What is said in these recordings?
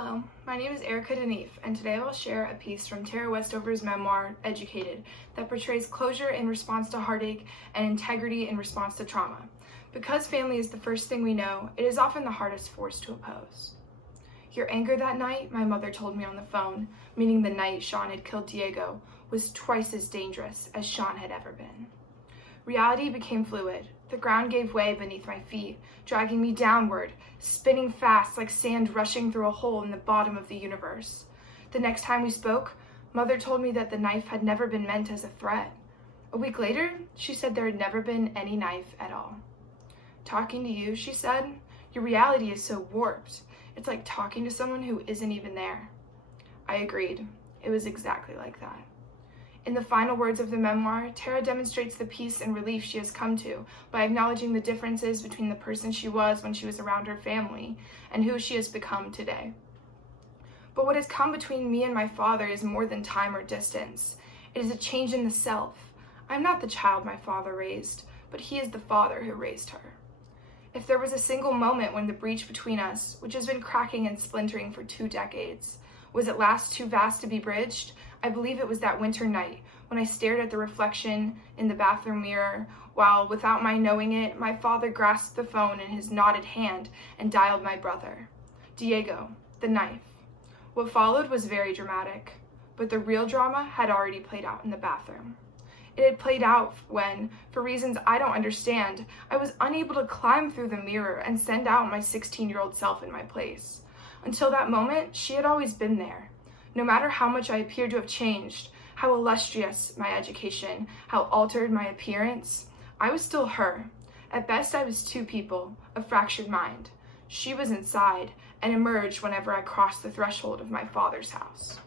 Hello, my name is Erica Deneve, and today I will share a piece from Tara Westover's memoir, Educated, that portrays closure in response to heartache and integrity in response to trauma. Because family is the first thing we know, it is often the hardest force to oppose. Your anger that night, my mother told me on the phone, meaning the night Sean had killed Diego, was twice as dangerous as Sean had ever been. Reality became fluid. The ground gave way beneath my feet, dragging me downward, spinning fast like sand rushing through a hole in the bottom of the universe. The next time we spoke, Mother told me that the knife had never been meant as a threat. A week later, she said there had never been any knife at all. Talking to you, she said, your reality is so warped. It's like talking to someone who isn't even there. I agreed. It was exactly like that. In the final words of the memoir, Tara demonstrates the peace and relief she has come to by acknowledging the differences between the person she was when she was around her family and who she has become today. But what has come between me and my father is more than time or distance. It is a change in the self. I'm not the child my father raised, but he is the father who raised her. If there was a single moment when the breach between us, which has been cracking and splintering for 2 decades, was at last too vast to be bridged, I believe it was that winter night when I stared at the reflection in the bathroom mirror while, without my knowing it, my father grasped the phone in his knotted hand and dialed my brother. Diego, the knife. What followed was very dramatic, but the real drama had already played out in the bathroom. It had played out when, for reasons I don't understand, I was unable to climb through the mirror and send out my 16-year-old self in my place. Until that moment, she had always been there. No matter how much I appeared to have changed, how illustrious my education, how altered my appearance, I was still her. At best, I was 2 people, a fractured mind. She was inside and emerged whenever I crossed the threshold of my father's house.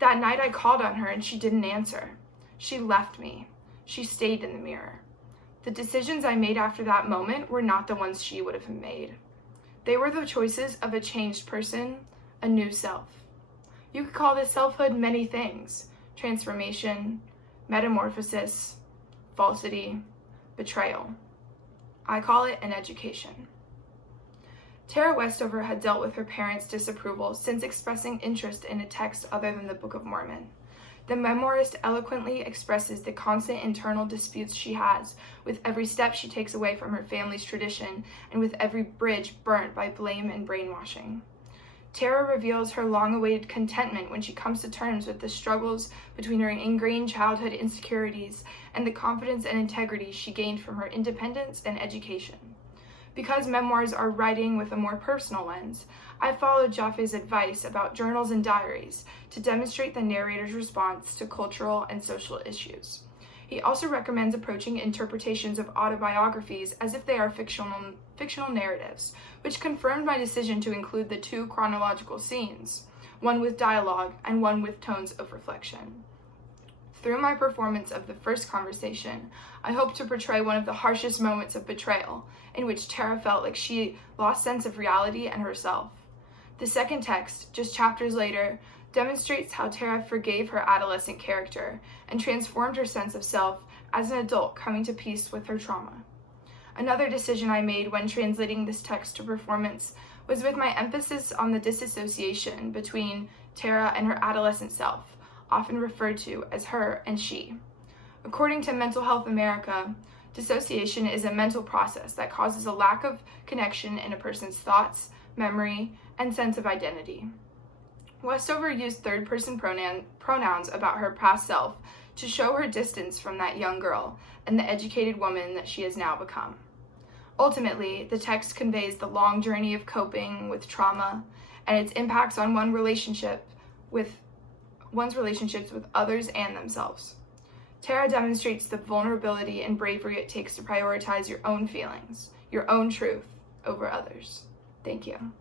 That night, I called on her and she didn't answer. She left me. She stayed in the mirror. The decisions I made after that moment were not the ones she would have made. They were the choices of a changed person, a new self. You could call this selfhood many things: transformation, metamorphosis, falsity, betrayal. I call it an education. Tara Westover had dealt with her parents' disapproval since expressing interest in a text other than the Book of Mormon. The memoirist eloquently expresses the constant internal disputes she has with every step she takes away from her family's tradition and with every bridge burnt by blame and brainwashing. Tara reveals her long-awaited contentment when she comes to terms with the struggles between her ingrained childhood insecurities and the confidence and integrity she gained from her independence and education. Because memoirs are writing with a more personal lens, I followed Jaffe's advice about journals and diaries to demonstrate the narrator's response to cultural and social issues. He also recommends approaching interpretations of autobiographies as if they are fictional narratives, which confirmed my decision to include the 2 chronological scenes, one with dialogue and one with tones of reflection. Through my performance of the first conversation, I hope to portray one of the harshest moments of betrayal, in which Tara felt like she lost sense of reality and herself. The second text, just chapters later, demonstrates how Tara forgave her adolescent character and transformed her sense of self as an adult coming to peace with her trauma. Another decision I made when translating this text to performance was with my emphasis on the disassociation between Tara and her adolescent self, often referred to as her and she. According to Mental Health America, dissociation is a mental process that causes a lack of connection in a person's thoughts, memory, and sense of identity. Westover used third-person pronouns about her past self to show her distance from that young girl and the educated woman that she has now become. Ultimately, the text conveys the long journey of coping with trauma and its impacts on one's relationships with others and themselves. Tara demonstrates the vulnerability and bravery it takes to prioritize your own feelings, your own truth, over others. Thank you.